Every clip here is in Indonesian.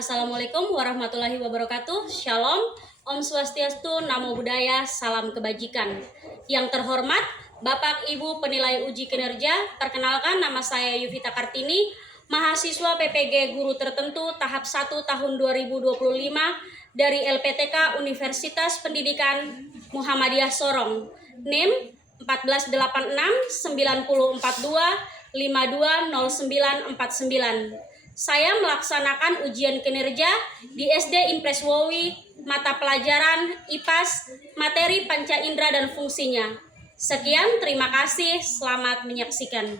Assalamualaikum warahmatullahi wabarakatuh. Shalom, Om Swastiastu, Namo Buddhaya, salam kebajikan. Yang terhormat Bapak Ibu penilai uji kinerja, perkenalkan nama saya Yuvita Kartini, mahasiswa PPG Guru Tertentu tahap 1 tahun 2025 dari LPTK Universitas Pendidikan Muhammadiyah Sorong. NIM 1486 9042 520949. Saya melaksanakan ujian kinerja di SD Impres Wowi, mata pelajaran IPAS, materi panca indera dan fungsinya. Sekian, terima kasih, selamat menyaksikan.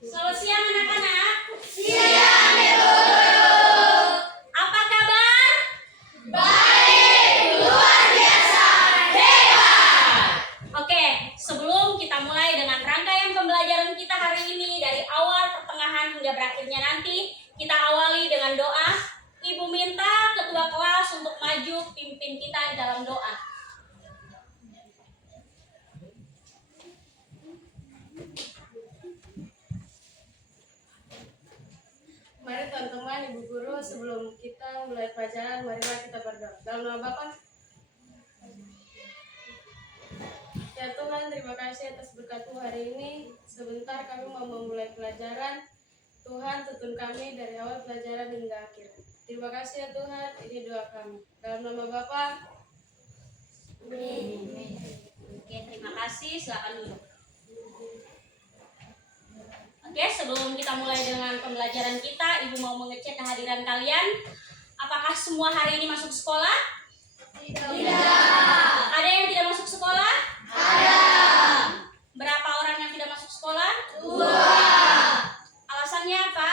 Selamat siang anak-anak. Siang, Ibu. Apa kabar? Baik, luar biasa, hebat. Oke, sebelum kita mulai dengan rangkaian pembelajaran kita hari ini dari awal, pertengahan hingga berakhirnya nanti, kita awali dengan doa. Ibu minta ketua kelas untuk maju pimpin kita di dalam doa. Mari teman-teman, Ibu Guru, sebelum kita mulai pelajaran, mari kita berdoa. Dalam nama Bapa. Ya Tuhan, terima kasih atas berkat-Mu hari ini. Sebentar kami mau memulai pelajaran. Tuhan, tuntun kami dari awal pelajaran hingga akhir. Terima kasih ya Tuhan, ini doa kami. Dalam nama Bapa. Amin. Oke, terima kasih. Silakan duduk. Oke, sebelum kita mulai dengan pembelajaran kita, Ibu mau mengecek kehadiran kalian. Apakah semua hari ini masuk sekolah? Tidak. Ada yang tidak masuk sekolah? Ada. Berapa orang yang tidak masuk sekolah? 2. Alasannya apa?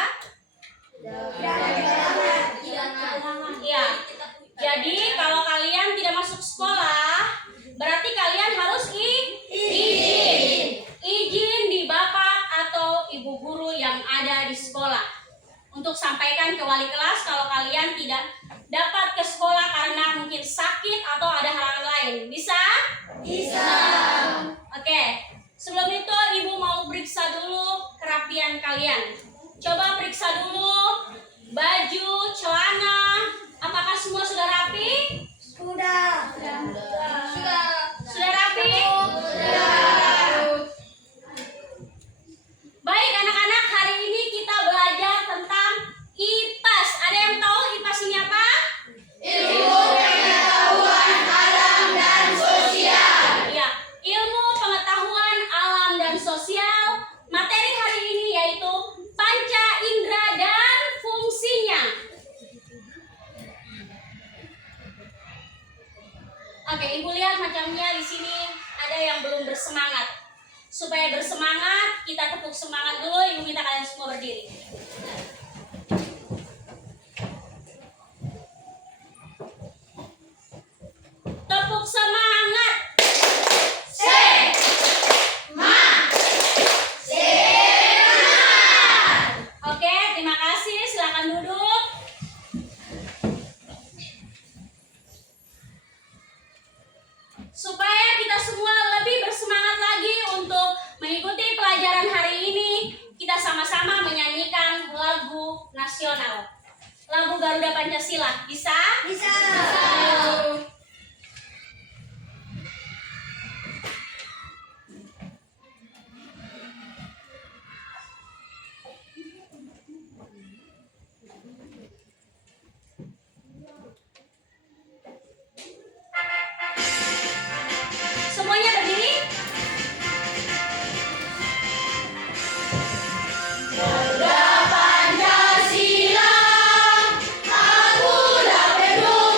Iya. Jadi kalau kalian tidak masuk sekolah, berarti kalian harus izin di Bapak atau Ibu Guru yang ada di sekolah untuk sampaikan ke wali kelas kalau kalian tidak dapat ke sekolah karena mungkin sakit atau ada halangan lain. Bisa? Bisa. Oke. Sebelum itu Ibu mau periksa dulu kerapian kalian. Coba periksa dulu baju, celana. Apakah semua sudah rapi? Sudah. Sudah rapi? Baik anak-anak, hari ini kita belajar tentang IPAS. Ada yang tahu IPAS ini apa? Ilmu pengetahuan alam dan sosial. Ya, ilmu pengetahuan alam dan sosial. Materi hari ini yaitu panca indera dan fungsinya. Oke, Ibu lihat macamnya di sini ada yang belum bersemangat. Supaya bersemangat, kita tepuk semangat dulu. Ibu minta kalian semua berdiri. Tepuk semangat. Oke, terima kasih. Silakan duduk. Supaya kita semua lebih bersemangat lagi untuk mengikuti pelajaran hari ini, kita sama-sama menyanyikan lagu nasional. Lagu Garuda Pancasila. Bisa? Bisa. Ayo. Semuanya berdiri. Garuda Pancasila, akulah penuh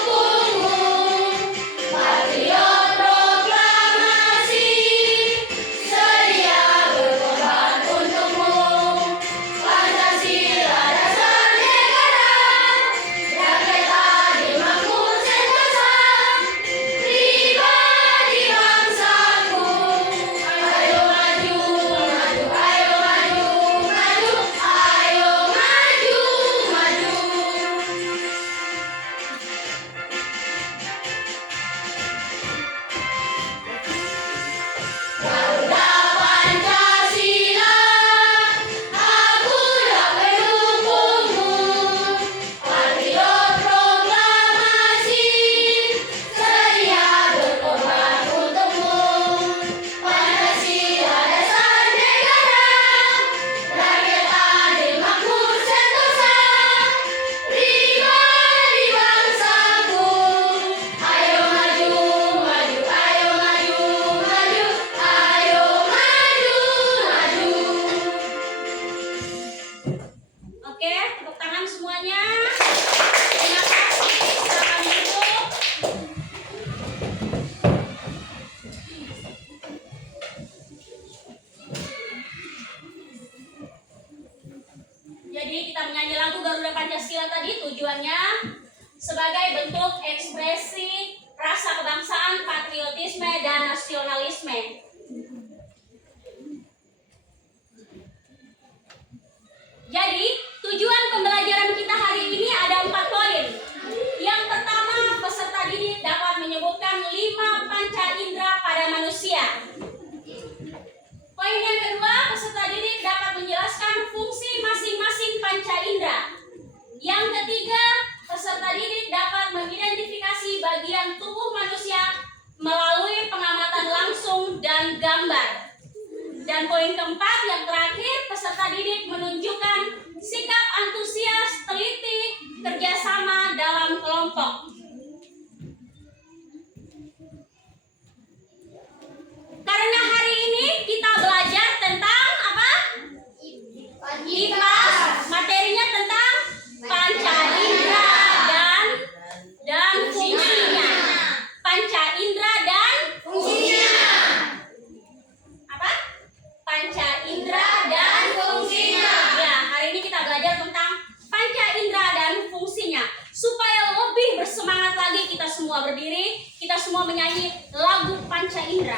bentuk ekspresi rasa kebangsaan, patriotisme, dan nasionalisme. Jadi, tujuan pembelajaran kita hari ini ada 4 poin. Yang pertama, peserta didik dapat menyebutkan 5 panca indera pada manusia. Poin yang kedua, peserta didik dapat menjelaskan fungsi masing-masing panca indera. Yang ketiga, peserta didik dapat mengidentifikasi bagian tubuh manusia melalui pengamatan langsung dan gambar. Dan poin keempat yang terakhir, peserta didik menunjukkan sikap antusias, teliti, kerjasama dalam kelompok. Karena hari ini kita belajar tentang apa? IPA. Materinya tentang panca indera dan fungsinya. Panca indera dan Fungsinya. apa? Panca indera dan fungsinya. Ya, hari ini kita belajar tentang panca indera dan fungsinya. Supaya lebih bersemangat lagi, kita semua berdiri, kita semua menyanyi lagu panca indera.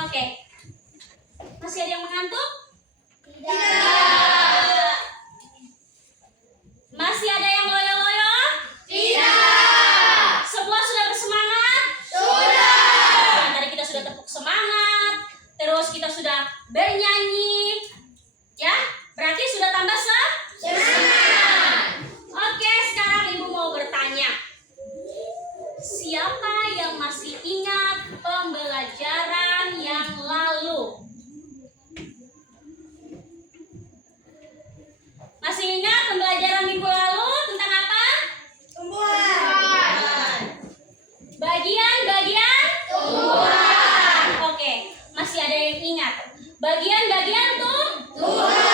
Oke. Masih ada yang mengantuk? Tidak. Masih ada yang loyo-loyo? Tidak. Semua sudah bersemangat? Sudah. Tadi kita sudah tepuk semangat, terus kita sudah bernyanyi. Ya, berarti sudah tambah Semangat. Oke, sekarang Ibu mau bertanya. Siapa yang masih ingat pembelajaran yang lalu? Masih ingat pembelajaran minggu lalu tentang apa? Tumbuhan. Bagian-bagian Tumbuhan. Oke, masih ada yang ingat. Bagian-bagian Tumbuhan.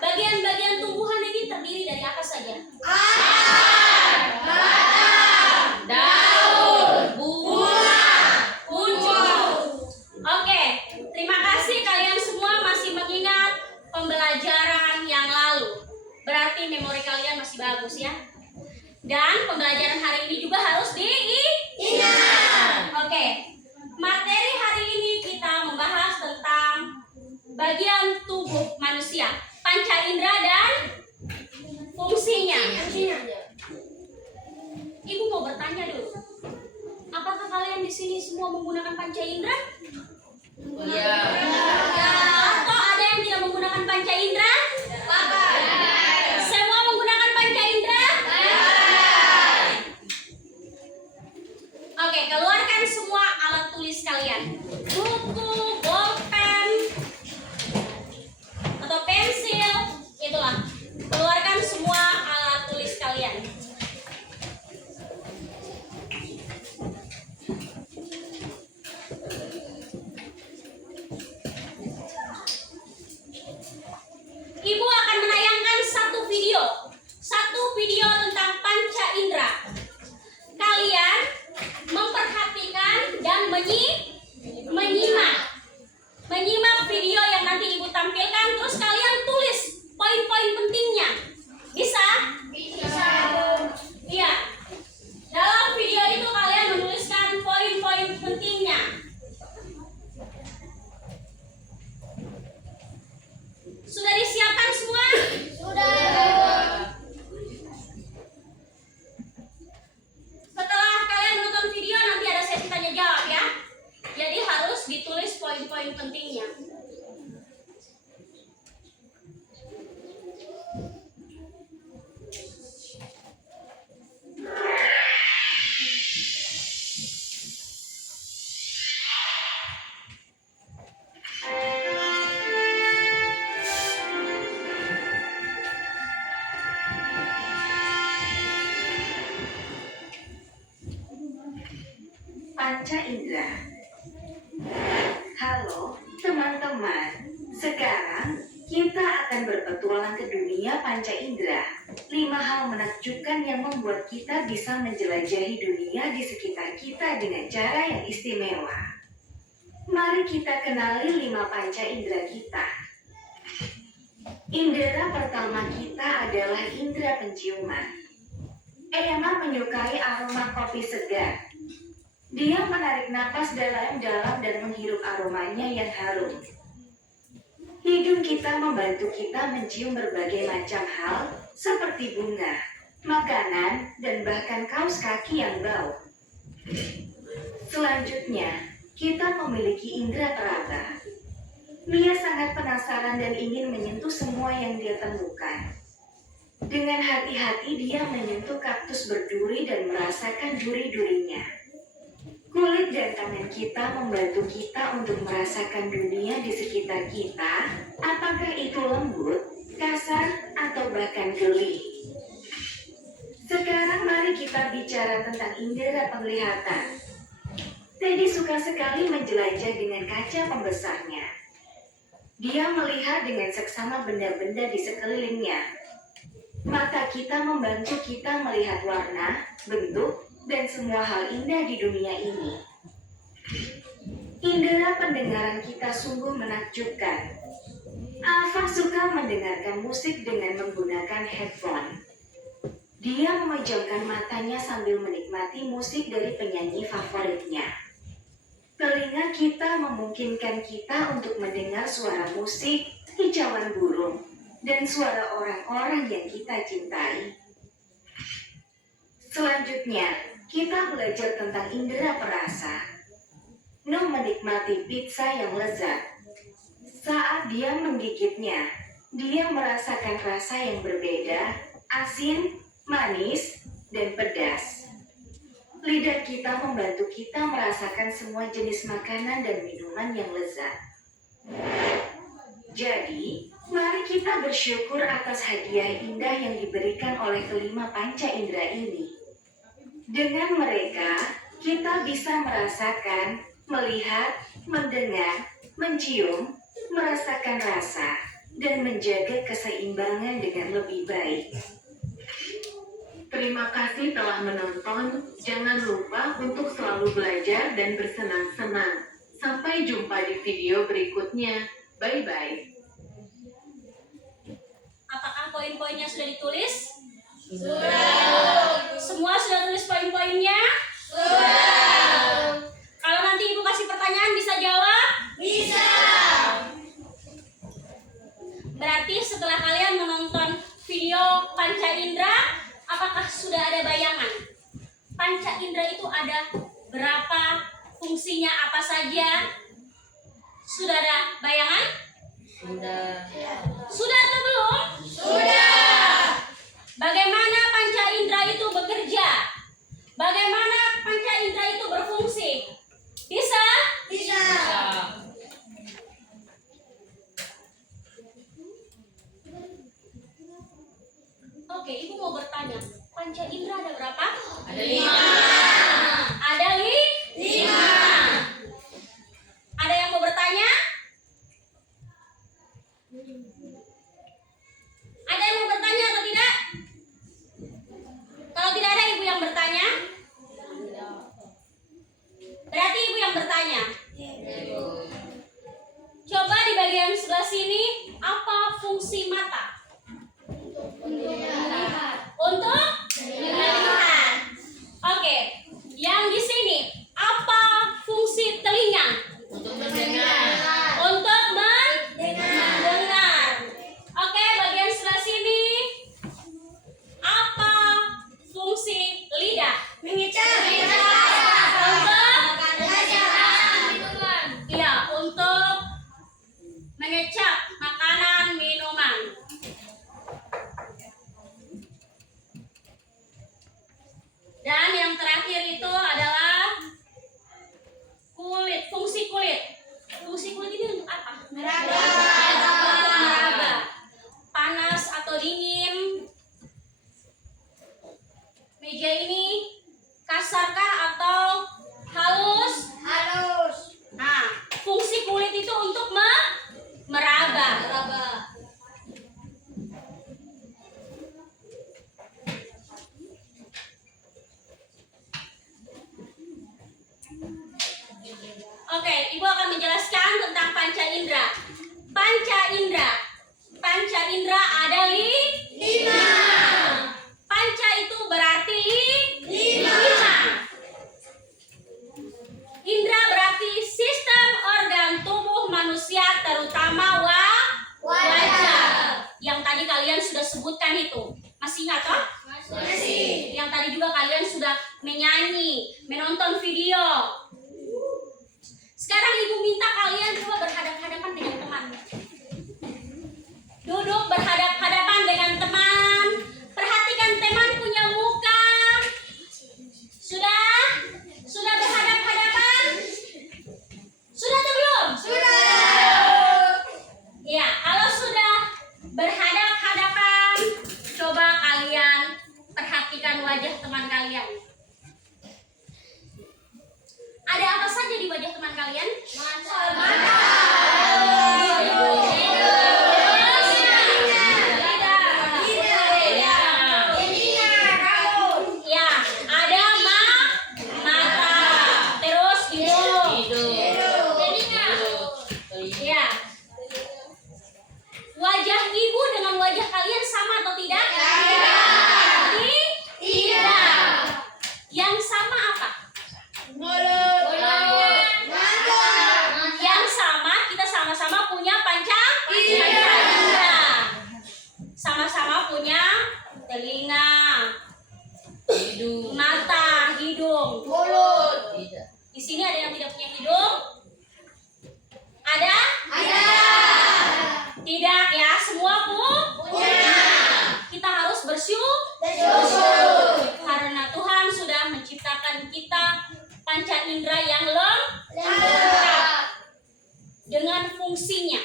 Bagian-bagian tumbuhan ini terdiri dari apa saja? Akar, batang, daun, bunga, Pucuk. Oke, terima kasih kalian semua masih mengingat pembelajaran yang lalu. Berarti memori kalian masih bagus ya. Dan pembelajaran hari ini juga harus ingat. Oke, materi hari ini kita membahas tentang bagian tubuh manusia, panca indera dan fungsinya. Ibu mau bertanya dulu. Apakah kalian di sini semua menggunakan panca indera? Iya. Atau ada yang tidak menggunakan panca indera? Semua menggunakan panca indera? Oke, keluarkan semua alat tulis kalian. Buku, bolpen, atau pensil, itulah. Keluarkan semua alat tulis kalian. poin-poin pentingnya. Panca indera. Halo teman-teman, sekarang kita akan berpetualang ke dunia panca indera. 5 hal menakjubkan yang membuat kita bisa menjelajahi dunia di sekitar kita dengan cara yang istimewa. Mari kita kenali 5 panca indera kita. Indera pertama kita adalah indera penciuman. Emma menyukai aroma kopi segar. Dia menarik napas dalam-dalam dan menghirup aromanya yang harum. Hidung kita membantu kita mencium berbagai macam hal, seperti bunga, makanan, dan bahkan kaos kaki yang bau. Selanjutnya, kita memiliki indera peraba. Mia sangat penasaran dan ingin menyentuh semua yang dia temukan. Dengan hati-hati dia menyentuh kaktus berduri dan merasakan duri-durinya. Kulit dan tangan kita membantu kita untuk merasakan dunia di sekitar kita, apakah itu lembut, kasar, atau bahkan geli. Sekarang mari kita bicara tentang indera penglihatan. Teddy suka sekali menjelajah dengan kaca pembesarnya. Dia melihat dengan seksama benda-benda di sekelilingnya. Mata kita membantu kita melihat warna, bentuk, dan semua hal indah di dunia ini. Indera pendengaran kita sungguh menakjubkan. Alfa suka mendengarkan musik dengan menggunakan headphone. Dia memejamkan matanya sambil menikmati musik dari penyanyi favoritnya. Telinga kita memungkinkan kita untuk mendengar suara musik, kicauan burung, dan suara orang-orang yang kita cintai. Selanjutnya, kita belajar tentang indera perasa. Nuh menikmati pizza yang lezat. Saat dia menggigitnya, dia merasakan rasa yang berbeda, asin, manis, dan pedas. Lidah kita membantu kita merasakan semua jenis makanan dan minuman yang lezat. Jadi, mari kita bersyukur atas hadiah indah yang diberikan oleh kelima panca indera ini. Dengan mereka, kita bisa merasakan, melihat, mendengar, mencium, merasakan rasa, dan menjaga keseimbangan dengan lebih baik. Terima kasih telah menonton. Jangan lupa untuk selalu belajar dan bersenang-senang. Sampai jumpa di video berikutnya. Bye-bye. Apakah poin-poinnya sudah ditulis? Sudah. Semua sudah tulis poin-poinnya? Sudah. Kalau nanti ibu kasih pertanyaan bisa jawab? Bisa. Berarti setelah kalian menonton video panca indera, apakah sudah ada bayangan? Panca indera itu ada berapa? Fungsinya apa saja? Sudah ada bayangan? Sudah. Sudah atau belum? Sudah. Bagaimana panca indera itu bekerja? Bagaimana panca indera itu berfungsi? Bisa? Bisa. Oke, ibu mau bertanya. Panca indera ada berapa? Ada 5. Ada 5. Ada yang mau bertanya? mengecap makanan minuman. Dan yang terakhir itu adalah kulit, fungsi kulit. Fungsi kulit ini untuk apa? Meraba. Meraba. Panas atau dingin. Meja ini kasarkah atau halus? Halus. Nah, fungsi kulit itu untuk meraba. Oke, Ibu akan menjelaskan tentang panca indera. Panca indera ada 5. Panca itu berarti 5. Indra berarti sistem organ tubuh manusia terutama wajah. Yang tadi kalian sudah sebutkan itu. Masih ingat toh? Masih. Yang tadi juga kalian sudah menyanyi, menonton video. Sekarang Ibu minta kalian coba berhadapan-hadapan dengan teman. Duduk berhadap-hadapan dengan teman. Perhatikan teman punya muka. Sudah? Sudah berhadap-hadapan? Sudah atau belum? Sudah. Ya, kalau sudah berhadap-hadapan, coba kalian perhatikan wajah teman kalian. Ada apa saja di wajah teman kalian? Mata. Ya, ada mata, terus hidung. Ya. Wajah ibu dengan wajah kalian sama atau tidak? Tidak. Yang sama apa? Mulut. Mata. Yang sama kita sama-sama punya panca Indera. indera. Sama-sama punya telinga, mata, hidung. Mulut. Di sini ada yang tidak punya hidung? Ada? Ada. Tidak ya, semua Punya. Kita harus Bersyukur. karena Tuhan sudah menciptakan kita panca indera yang Lengkap. dengan fungsinya.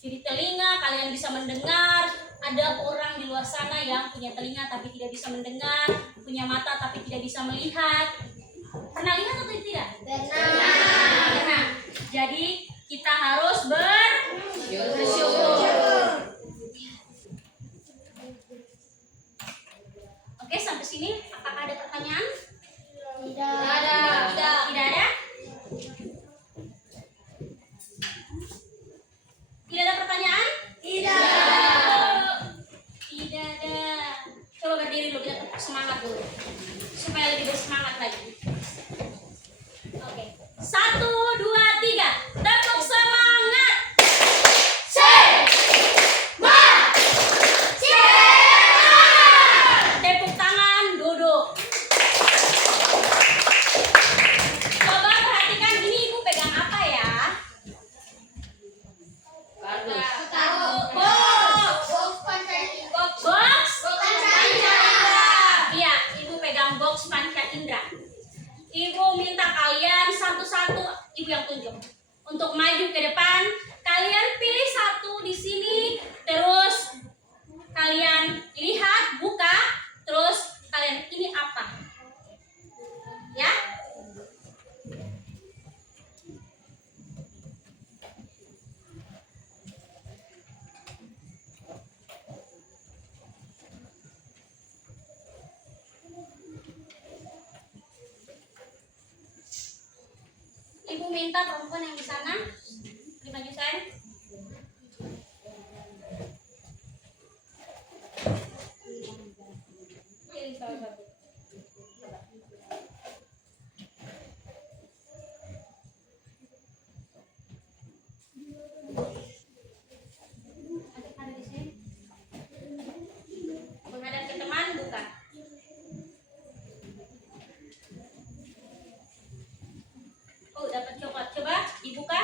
Jadi telinga kalian bisa mendengar. Ada orang di luar sana yang punya telinga tapi tidak bisa mendengar, punya mata tapi tidak bisa melihat. Pernah lihat atau tidak? Pernah. Jadi kita harus bersyukur. Oke, sampai sini apakah ada pertanyaan? Tidak. Tidak ada? Tidak ada pertanyaan? Tidak. Tidak ada. Coba berdiri dulu, kita tepuk semangat dulu supaya lebih bersemangat lagi. Oke, 1, 2, 3, tepuk semangat. Tepuk tangan, duduk. Coba perhatikan ini ibu pegang apa ya? Iya, ibu pegang box panca indera. Ibu minta kalian satu-satu, ibu yang tunjuk untuk maju ke depan. Kalian pilih satu di sini, terus kalian lihat, buka, terus kalian ini apa? Ya? Ibu minta perempuan yang di sana beri baju saya. Pilih salah satu. Ada di sini. Menghadap ke teman, buka. Oh, dapat coklat. Coba dibuka.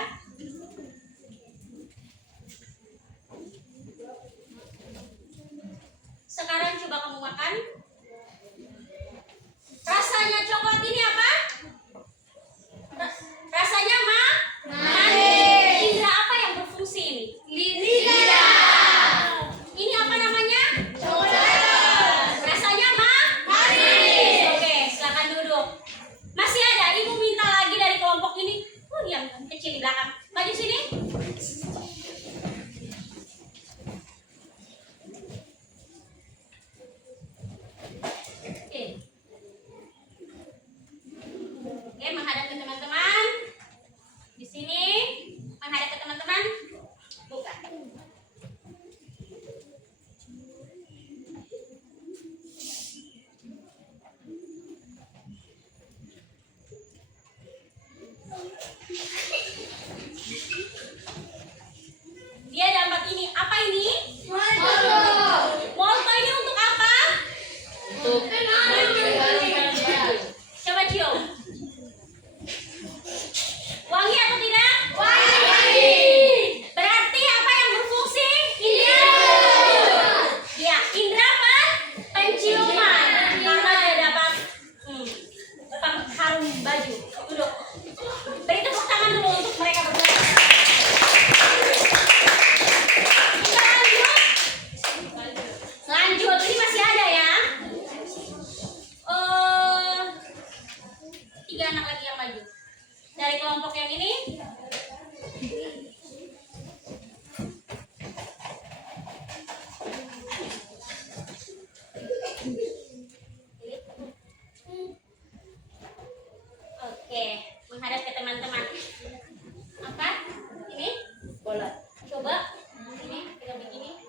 Bola. Coba ini pegang begini.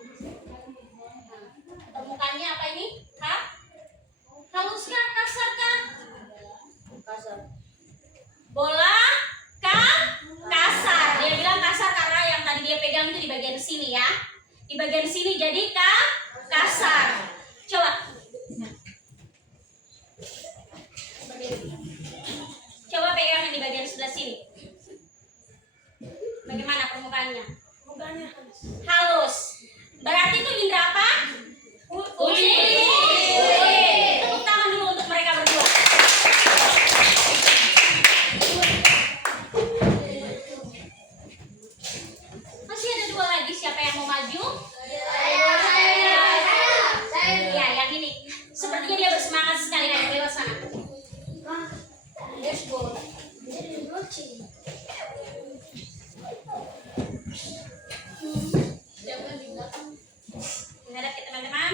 Nah, permukaannya apa ini? Halus kah? Kasar kah? Kasar. Bola kasar. Dia bilang kasar karena yang tadi dia pegang itu di bagian sini ya. Di bagian sini jadi kasar. Coba. Coba pegang yang di bagian sebelah sini. Bagaimana permukaannya? Permukaannya Halus. Berarti itu indra apa? Kulit. Tepuk tangan dulu untuk mereka berdua. Masih ada dua lagi. Siapa yang mau maju? Ya, yang ini. Sepertinya dia bersemangat sekali. Ayo lewat sana. Let's go. Menghadap ke teman-teman.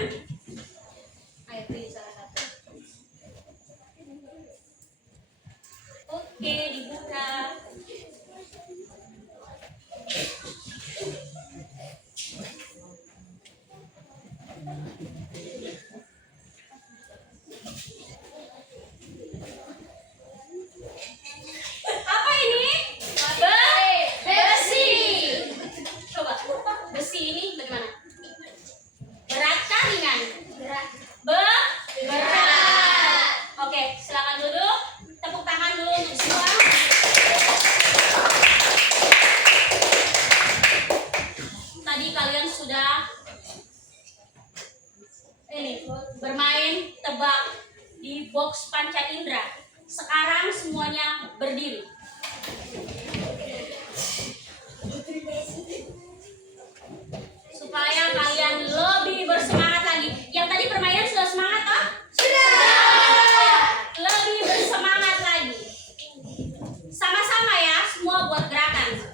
Ayo pilih salah satu. Oke, dibuka. Apa ini? Besi. Coba, besi ini bagaimana? Berat kah ringan? Berat. Oke, silakan duduk. Tepuk tangan dulu untuk semua. Tadi kalian sudah bermain tebak di box panca indera. Sekarang semuanya berdiri. Supaya kalian lebih bersemangat lagi. Yang tadi permainan sudah semangat toh? Sudah. Lebih bersemangat lagi. Sama-sama ya, semua buat gerakan.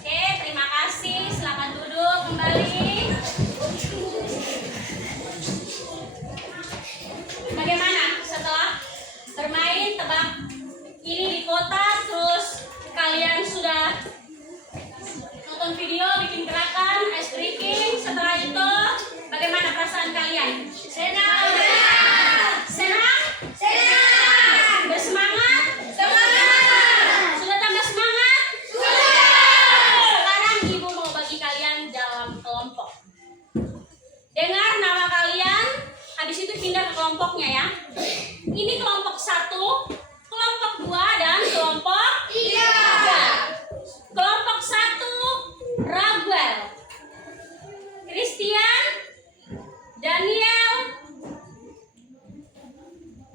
Oke, terima kasih. Selamat duduk kembali. Bagaimana setelah bermain tebak ini di kota, terus kalian sudah nonton video, bikin gerakan, ice breaking. Setelah itu, bagaimana perasaan kalian? Senang. Senang? Senang. Bersemangat? Semangat. Sudah tambah semangat? Sekarang ibu mau bagi kalian dalam kelompok. Dengar nama kalian, habis itu pindah ke kelompoknya ya. Ini kelompok 1, kelompok 2, dan kelompok 3. Kelompok 1, Raguel, Christian, Daniel,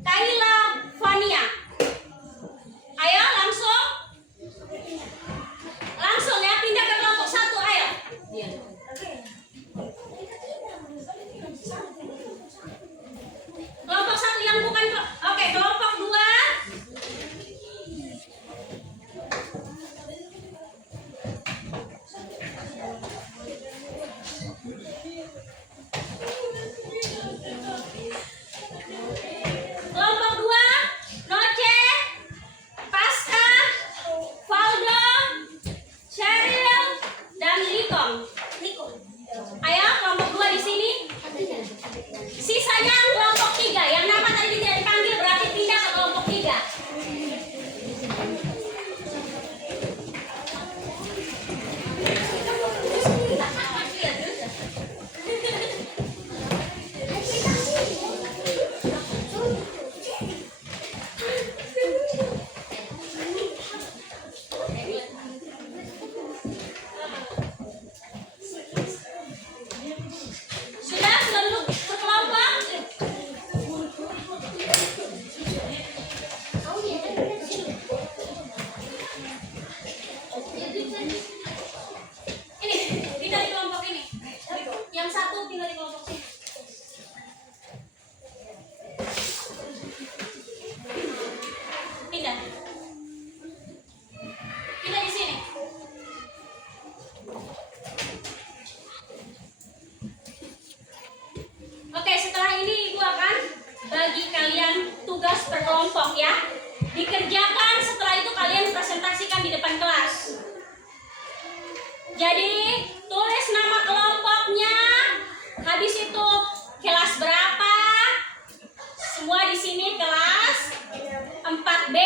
Kayla, Fania. Ayo langsung ya, pindah ke kelompok 1. Ayo. Kelompok 1 yang bukan oke, kelompok 2. Kelompok 2, Noce, Pasca, Valdo, Cheryl, dan Likom. Ayo, kelompok 2 di sini. Sisanya kelompok 3. Yang nama tadi tidak dipanggil berarti pindah ke kelompok 3. satu tinggal di kelompok sini. Pindah. Pindah di sini. Oke, setelah ini Ibu akan bagi kalian tugas per kelompok ya. Dikerjakan, setelah itu kalian presentasikan di depan kelas. Jadi, tulis nama kelompoknya. Habis itu kelas berapa? Semua di sini kelas 4B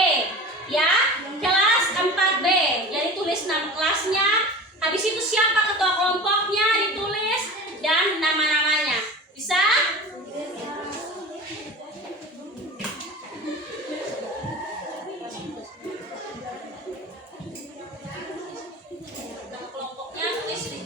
ya. Kelas 4B. Jadi tulis nama kelasnya. Habis itu siapa ketua kelompoknya ditulis dan nama-namanya. Bisa? Nama kelompoknya tulis di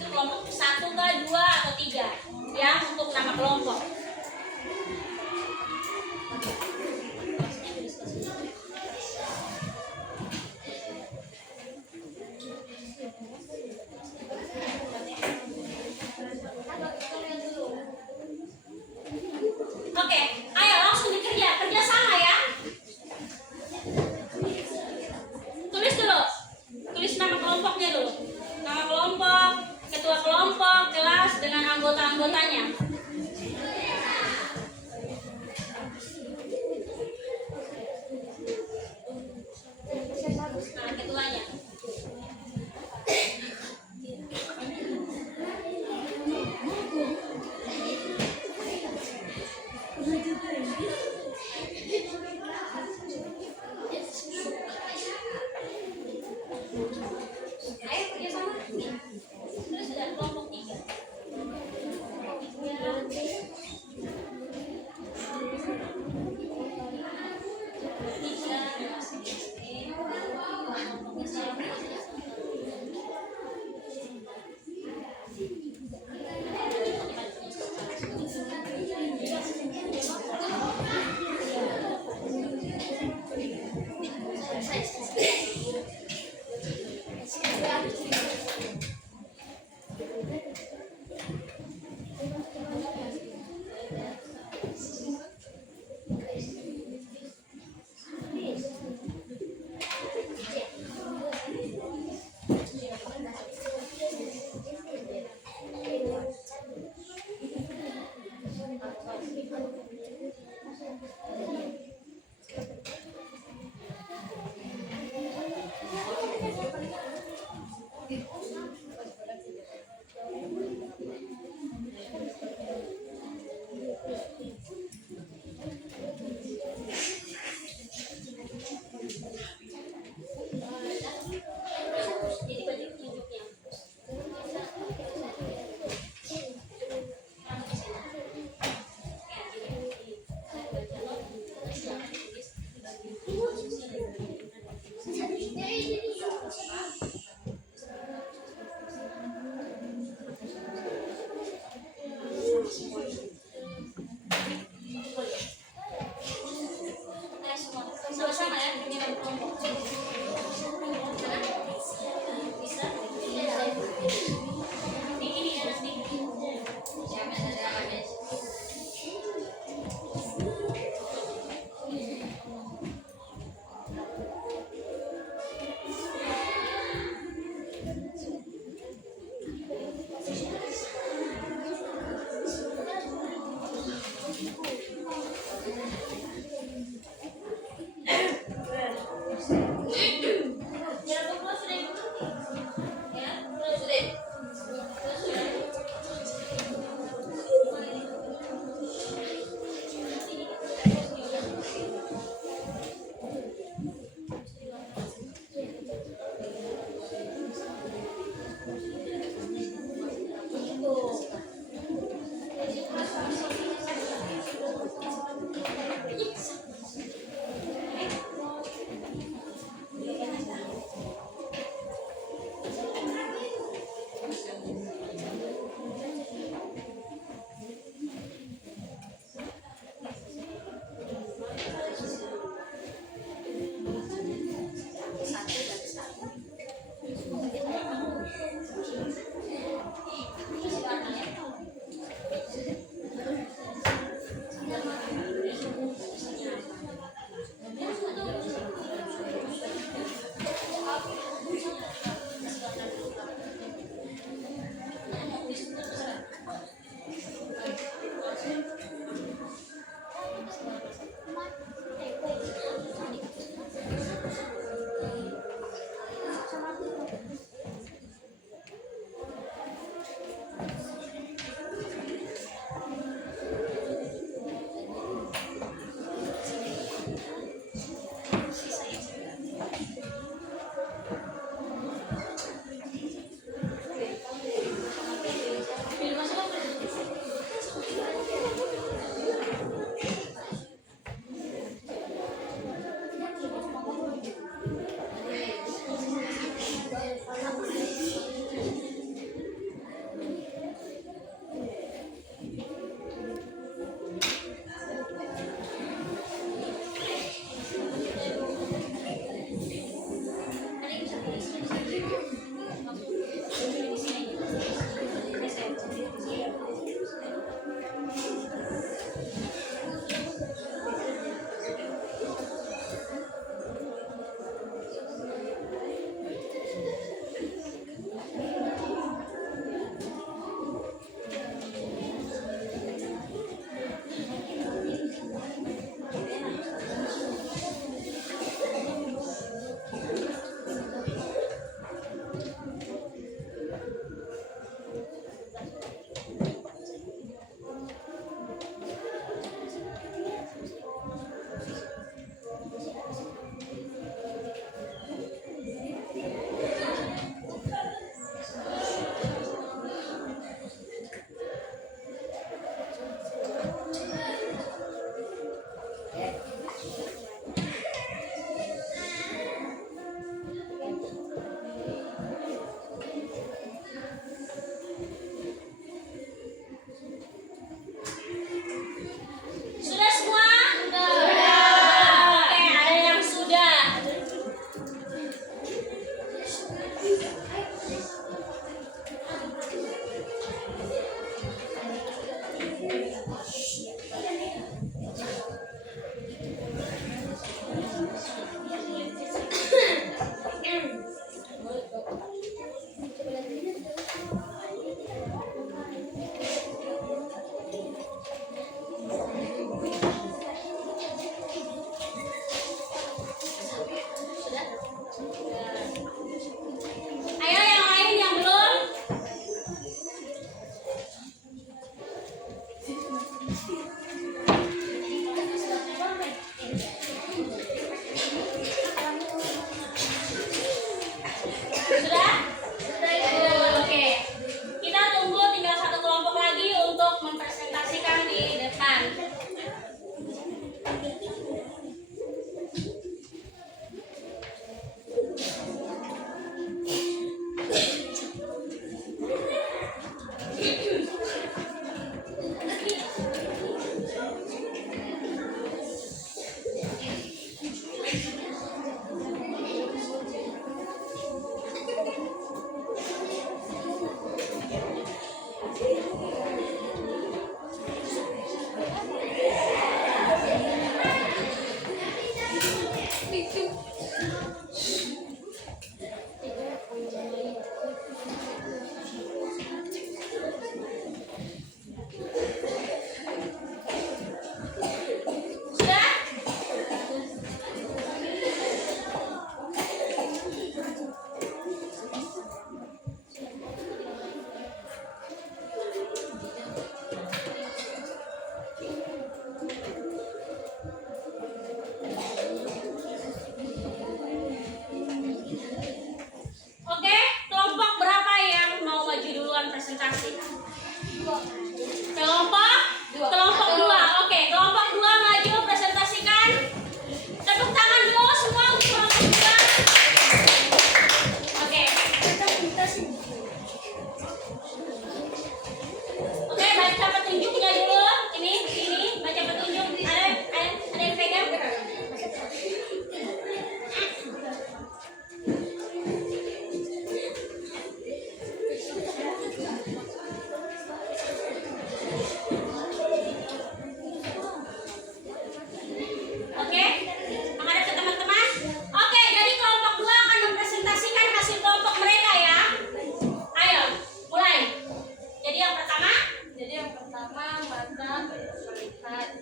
pertama mata melihat,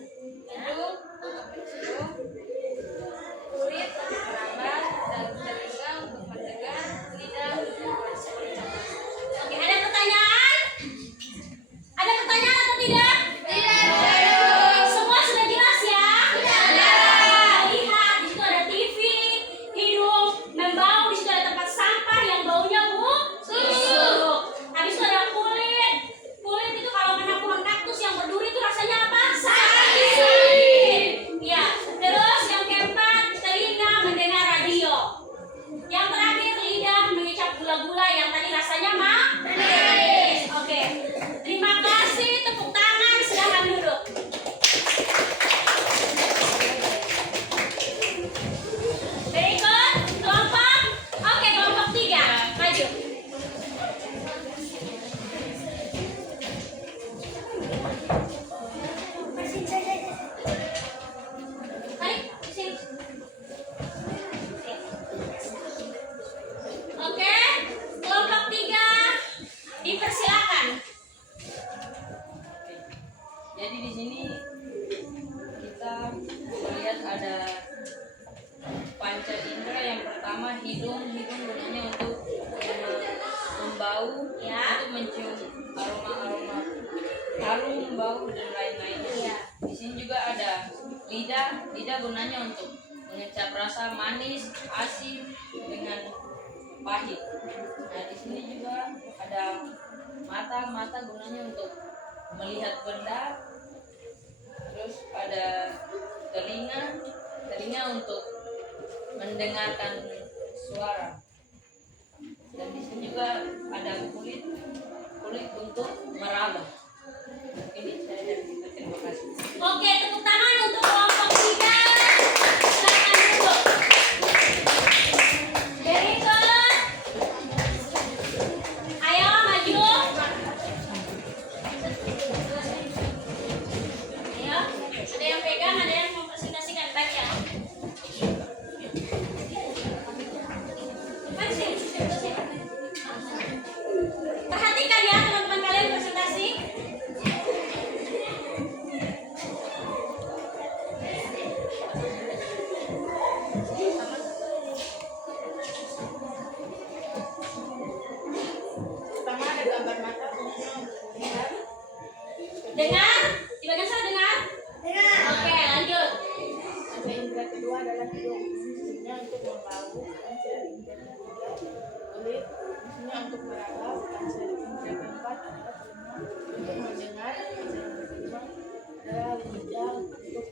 hidung untuk mencium, kulit untuk meraba, dan telinga untuk mendengar, lidah untuk berucap. Oke, ada pertanyaan? Ada pertanyaan atau tidak? Tidak. Semua sudah jelas ya? Lihat, di situ ada TV, hidung membau, di situ ada tempat sampah yang baunya busuk. Habis itu ada kulit. Kulit itu kalau kena pohon kaktus yang berduri itu rasanya apa? Sakit. Ya. Terus yang keempat, telinga mendengar radio. Yang terakhir, lidah mengicap gula-gula yang tadi rasanya manis. Oke. Terima kasih, tepuk tangan, silakan duduk. Berikut kelompok. Oke, kelompok 3. Maju. Mari, sini. Oke, kelompok 3 dipersilakan. Jadi di sini kita melihat ada panca indera. Yang pertama hidung gunanya untuk membau, Ya. untuk mencium aroma harum, bau dan lain-lainnya. Ya. Di sini juga ada lidah gunanya untuk mengecap rasa manis, asin dengan pahit. Nah di sini juga ada mata gunanya untuk melihat benda. Terus ada telinga untuk mendengarkan suara. Dan di sini juga ada kulit untuk meraba. Ini saya dari kita, terima kasih. Oke, tepuk tangan untuk kelompok 3. Silakan duduk. Berikut. Ayo maju. Ayo, ada yang pegang, ada yang mempresentasikan, baca. Mari sini. Perhatikan ya teman-teman kalian presentasi. Pertama ada gambar mata dengar. Dengar? Di bagian sana dengar? Dengar. Oke, lanjut. Panca indera kedua adalah hidung. Fungsinya untuk membau. Panca indera ketiga kulit. Fungsinya untuk meraba. Panca indera keempat adalah telinga untuk mendengar. Panca indera kelima adalah lidah untuk mencium.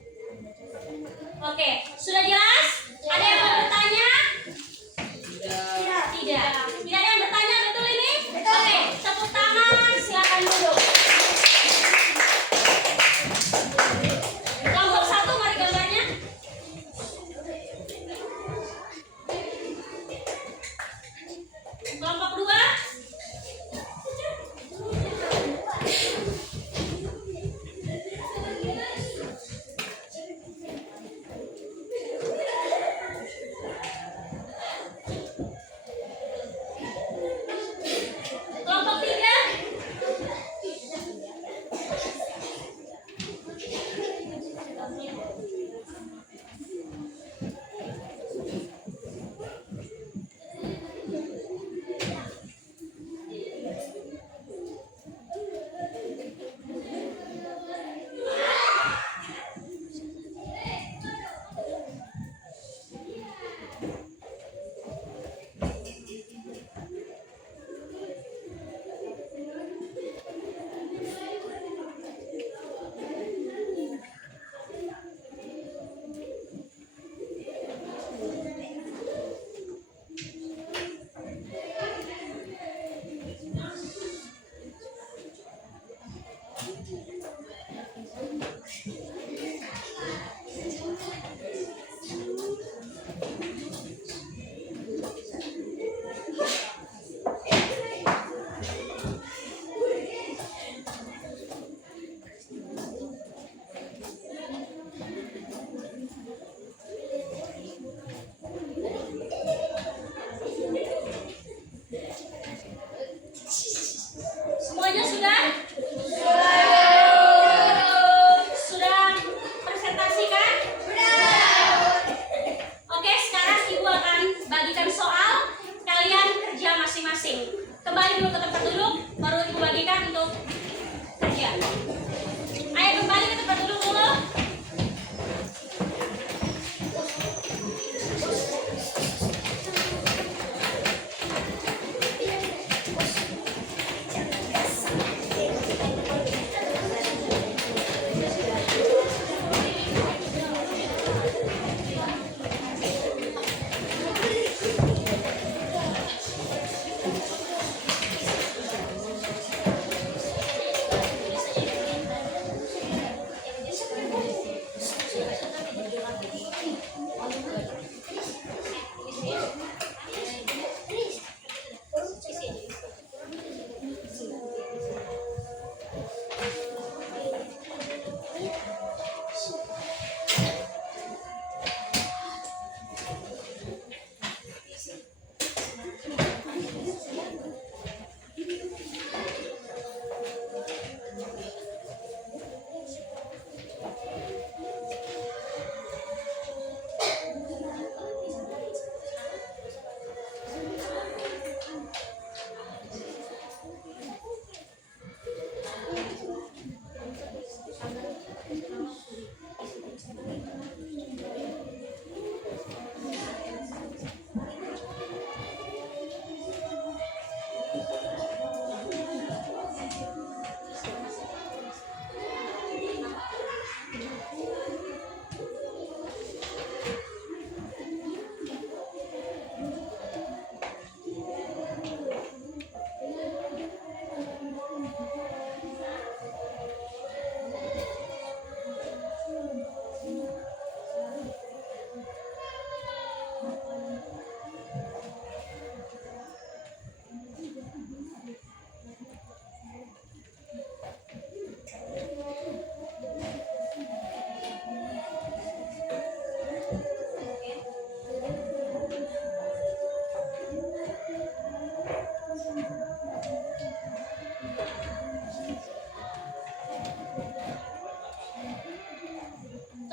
Oke, sudah jelas? Ada yang mau bertanya? Tidak. Tidak. Tidak ada yang bertanya, betul ini? Oke, tepuk tangan, silakan duduk. Kelompok 1, mari gambarnya. Kelompok 2.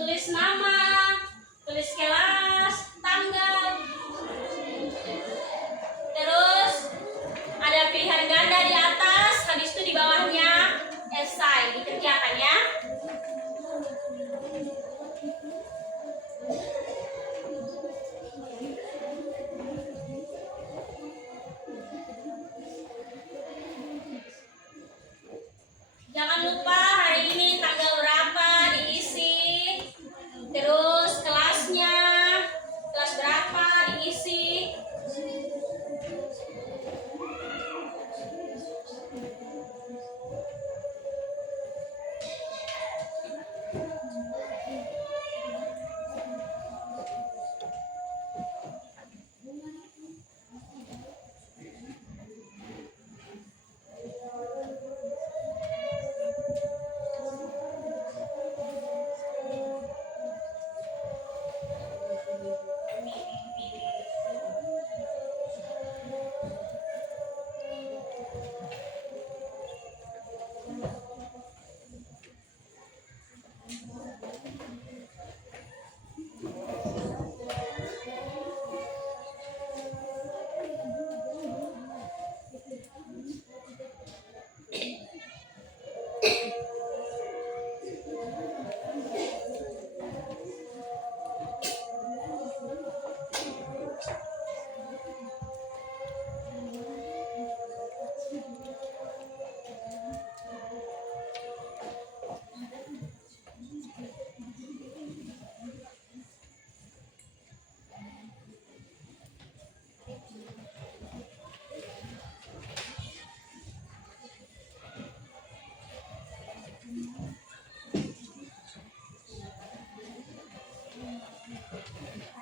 tulis nama, tulis kelas, tanggal. Terus ada pilihan ganda di atas, habis itu di bawahnya esai dikerjakan ya. Jangan lupa hari ini tanggal berapa diisi. Terus kelasnya, kelas berapa diisi.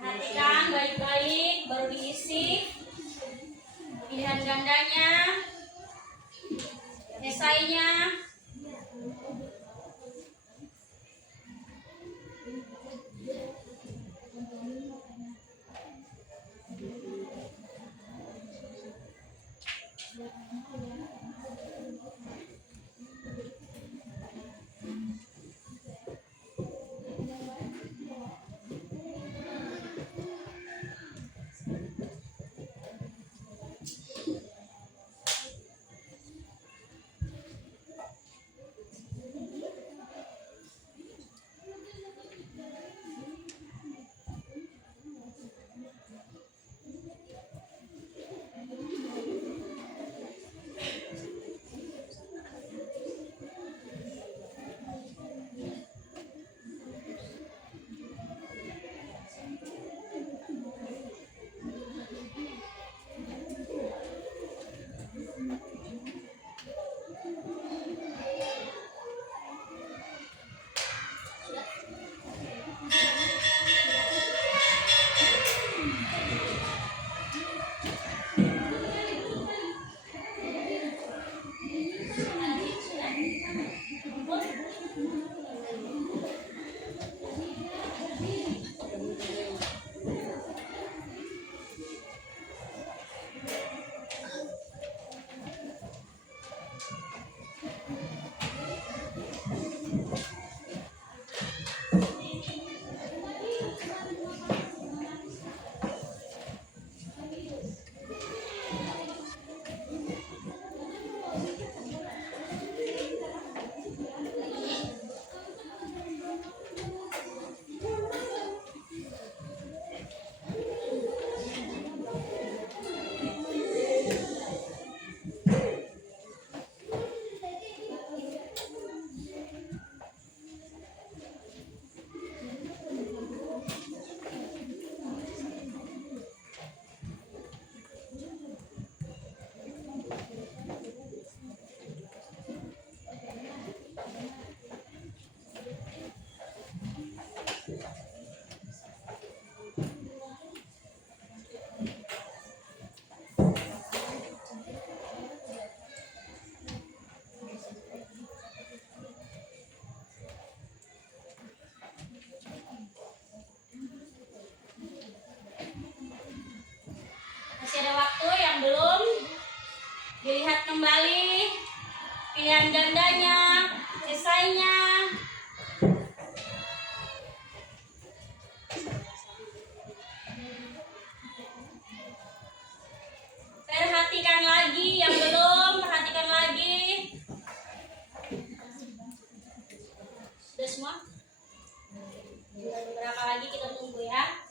Perhatikan baik-baik, baru diisi pilihan gandanya, esainya. semua? Beberapa lagi kita tunggu ya.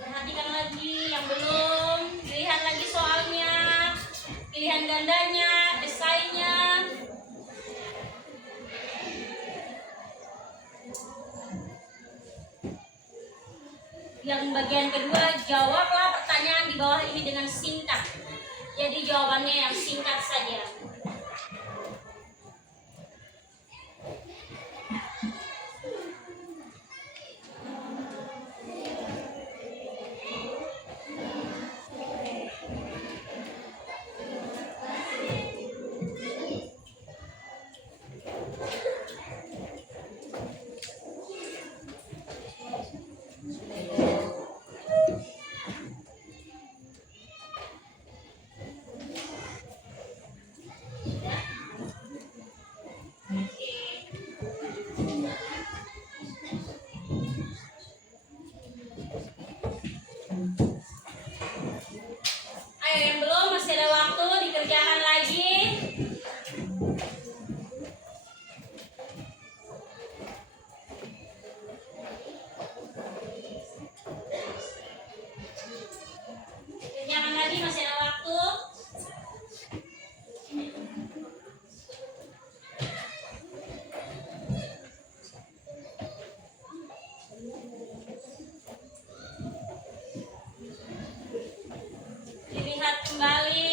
Perhatikan lagi yang belum, lihat lagi soalnya, pilihan gandanya, esainya. Yang bagian kedua, jawablah pertanyaan di bawah ini dengan singkat. Jadi jawabannya yang singkat saja. Ayo yang belum, masih ada waktu, dikerjakan lagi. Kerjakan lagi, masih ada waktu. Dilihat kembali.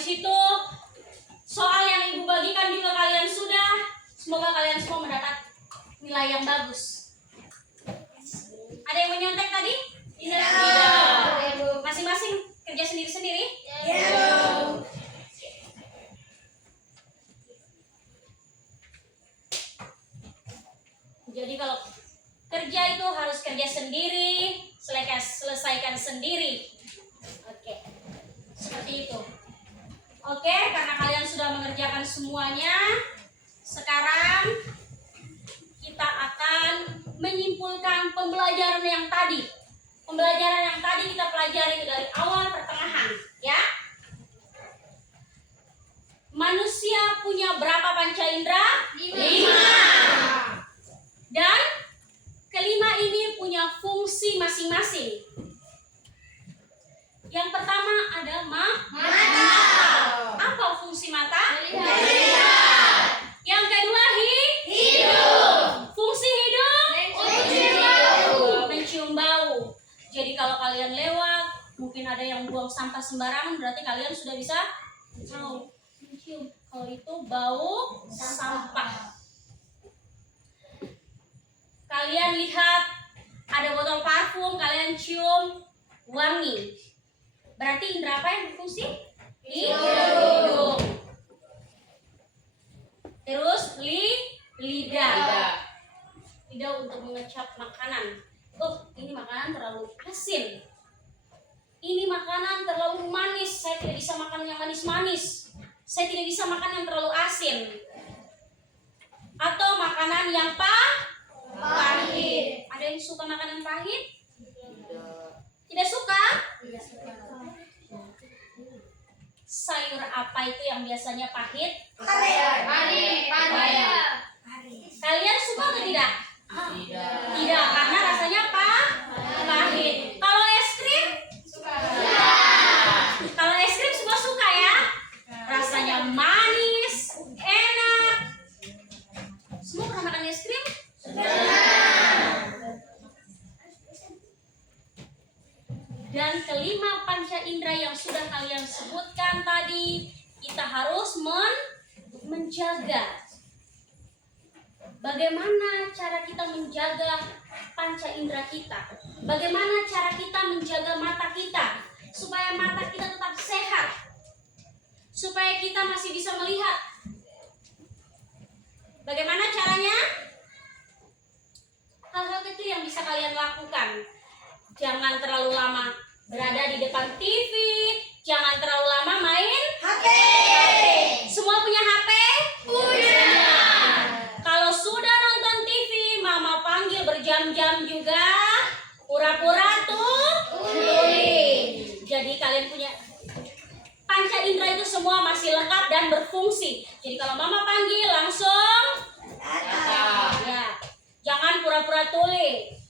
habis itu soal yang Ibu bagikan juga kalian sudah. Semoga kalian semua mendapat nilai yang bagus. Ada yang menyontek tadi? Tidak. Masing-masing kerja sendiri-sendiri? Jadi kalau kerja itu harus kerja sendiri, selesaikan sendiri. Oke, seperti itu. Oke, karena kalian sudah mengerjakan semuanya, sekarang kita akan menyimpulkan pembelajaran yang tadi. Pembelajaran yang tadi kita pelajari dari awal pertengahan, ya. Manusia punya berapa panca indera? 5. Dan kelima ini punya fungsi masing-masing. Yang pertama ada mata. Apa fungsi mata? Melihat. Yang kedua Hidup. fungsi hidup? Mencium bau. Mencium bau. Jadi kalau kalian lewat, mungkin ada yang buang sampah sembarangan, berarti kalian sudah bisa tahu mencium kalau itu bau sampah. Kalian lihat ada botol parfum, kalian cium wangi. Berarti indera apa yang berfungsi? Hidung. Terus lidah. Lidah untuk mengecap makanan. Oh, ini makanan terlalu asin. Ini makanan terlalu manis. Saya tidak bisa makan yang manis-manis. Saya tidak bisa makan yang terlalu asin. Atau makanan yang pahit. Ada yang suka makanan pahit? Tidak suka? Sayur apa itu yang biasanya pahit? Kalian suka atau tidak? Tidak, karena rasanya pahit. Kalau es krim? Kalau es krim semua suka ya? Rasanya manis, enak. Semua pernah makan es krim? Dan kelima panca indera yang sudah kalian sebutkan tadi, kita harus menjaga. Bagaimana cara kita menjaga panca indera kita? Bagaimana cara kita menjaga mata kita supaya mata kita tetap sehat? Supaya kita masih bisa melihat. Bagaimana caranya? Hal-hal kecil yang bisa kalian lakukan. Jangan terlalu lama berada di depan TV, jangan terlalu lama main HP. Semua punya HP? Punya. Kalau sudah nonton TV, mama panggil berjam-jam juga, pura-pura tuli. Jadi kalian punya panca indera itu semua masih lengkap dan berfungsi. Jadi kalau mama panggil langsung ya. Jangan pura-pura tuli.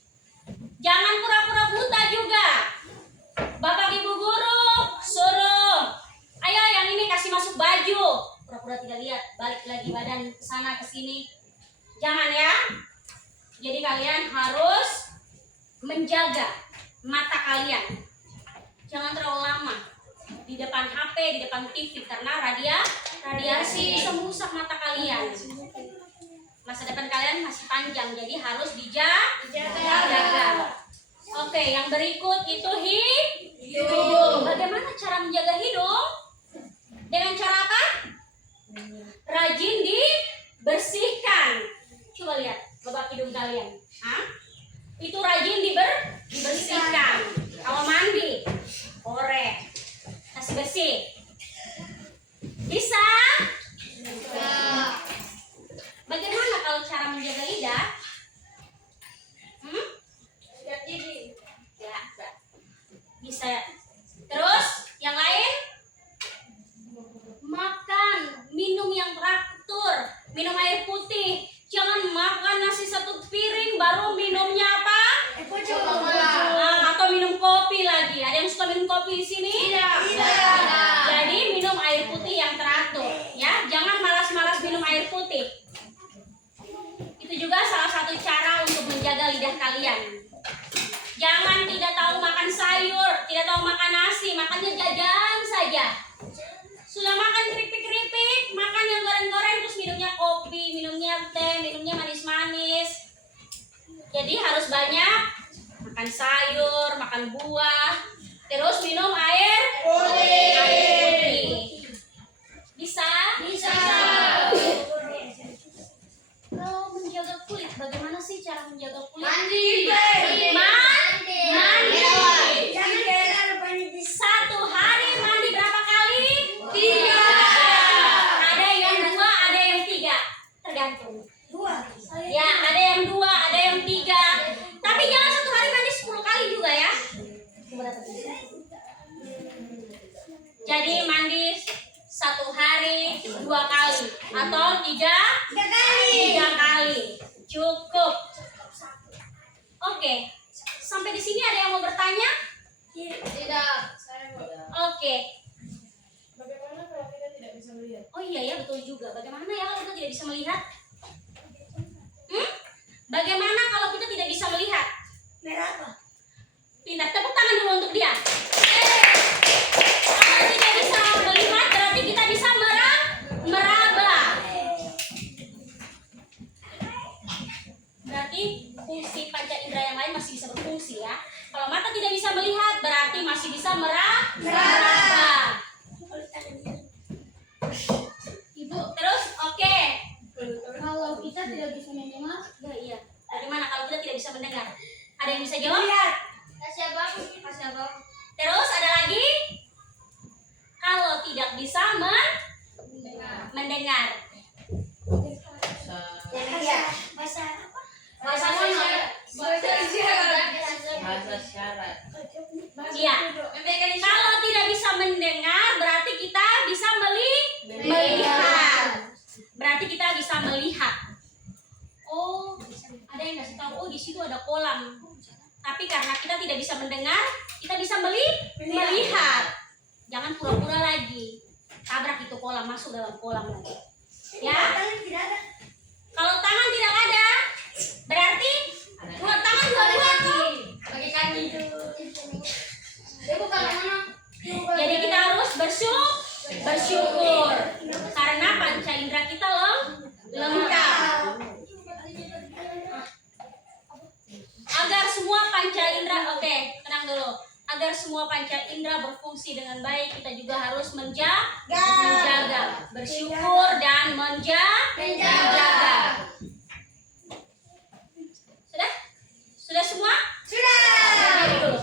Jangan pura-pura buta juga. Bapak ibu guru suruh, ayo yang ini kasih masuk baju. Pura-pura tidak lihat, balik lagi badan ke sana ke sini. Jangan ya. Jadi kalian harus menjaga mata kalian. Jangan terlalu lama di depan HP, di depan TV karena radiasi bisa merusak mata kalian. Masa depan kalian masih panjang, jadi harus dijaga. Oke, yang berikut itu hidung. Bagaimana cara menjaga hidung? Dengan cara apa? Rajin dibersihkan. Coba lihat babak hidung kalian. Itu rajin dibersihkan. Kalau mandi, korek, kasih bersih. Bisa? Bagaimana kalau cara menjaga lidah? Sikat gigi. Ya, bisa. Terus yang lain? Jadi harus banyak makan sayur, makan buah, terus minum air putih. Bisa? Bisa. Kalau menjaga kulit, bagaimana sih cara menjaga kulit? Mandi. Mandi. Mandi. 1 hari mandi berapa kali? 3. Ada yang 2, ada yang 3. Tergantung. 2. Ya, ada yang 2, ada yang 3. Tapi jangan 1 hari mandi 10 kali juga ya. Jadi mandi 1 hari 2 kali atau 3 kali. Cukup. Oke. Sampai di sini ada yang mau bertanya? Tidak. Saya mau. Oke. Bagaimana kalau kita tidak bisa melihat? Oh iya ya, betul juga. Bagaimana ya kalau kita tidak bisa melihat? Bagaimana kalau kita tidak bisa melihat? Pindah, tepuk tangan dulu untuk dia. Kalau tidak bisa melihat berarti kita bisa meraba. Berarti fungsi panca indera yang lain masih bisa berfungsi ya. Kalau mata tidak bisa melihat berarti masih bisa meraba. Ibu, terus oke. Kalau kita tidak bisa mendengar, Ya, iya. Bagaimana kalau kita tidak bisa mendengar? Ada yang bisa jawab? kasih abang. Terus ada lagi? Kalau tidak bisa mendengar. Bahasa Bahasa Bahasa syarat. Iya. Kalau tidak bisa mendengar berarti kita bisa melihat. Berarti kita bisa melihat. Oh, ada yang kasih tahu. Oh, di situ ada kolam. Tapi karena kita tidak bisa mendengar, kita bisa melihat. Jangan pura-pura lagi. Tabrak itu kolam, masuk dalam kolam lagi. Ya. Kalau tangan tidak ada, berarti dua tangan dua-dua tuh. Pakai kaki. Jadi kita harus bersyukur karena panca indera kita lengkap. Agar semua panca indera, oke, tenang dulu. Agar semua panca indera berfungsi dengan baik, kita juga harus menjaga, bersyukur dan menjaga. Sudah? Sudah semua? Berdiri dulu.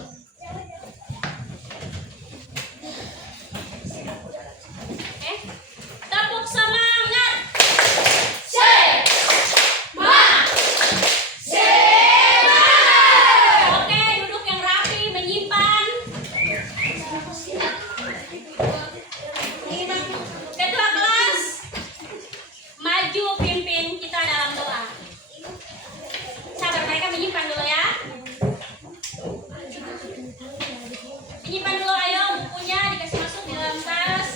Oke. Tepuk semangat. Oke, duduk yang rapi, menyimpan. Ketua kelas, maju pimpin kita dalam doa. Sabar, mereka menyimpan dulu ya. Menyimpan dulu, ayo bukunya dikasih masuk di dalam tas.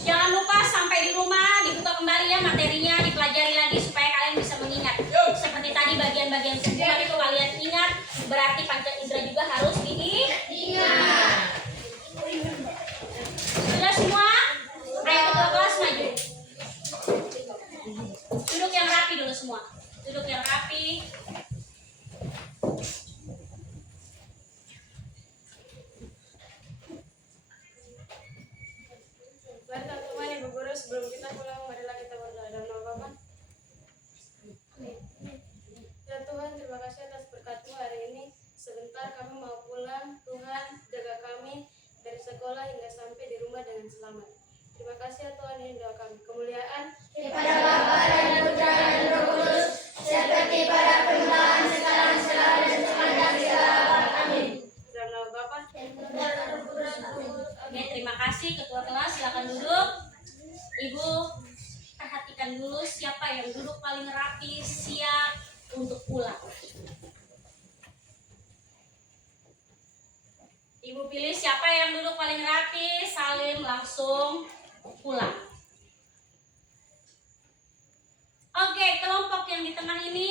Jangan lupa sampai di rumah dibuka kembali ya materinya, dipelajari lagi supaya kalian bisa mengingat. Seperti tadi bagian-bagian sentuhan itu kalian ingat, berarti panca indera juga harus diingat. Sudah semua? Ayo ketua kelas maju. Duduk yang rapi dulu semua. Duduk yang rapi. Mari teman-teman Ibu Guru, sebelum kita pulang, marilah kita berdoa dalam nama Bapa. Ya Tuhan, terima kasih atas berkat-Mu hari ini. Sebentar kami mau pulang, Tuhan jaga kami dari sekolah hingga sampai di rumah dengan selamat. Terima kasih ya Tuhan, ini doa kami. Kemuliaan Kepada Bapa dan Putra dan Roh Kudus, seperti pada permulaan, sekarang, selalu, dan sepanjang segala abad. Amin. dalam nama Bapa. Oke, terima kasih ketua kelas, silakan duduk. Ibu perhatikan dulu siapa yang duduk paling rapi, siap untuk pulang. Ibu pilih siapa yang duduk paling rapi, salim langsung pulang. Oke, kelompok yang di tengah ini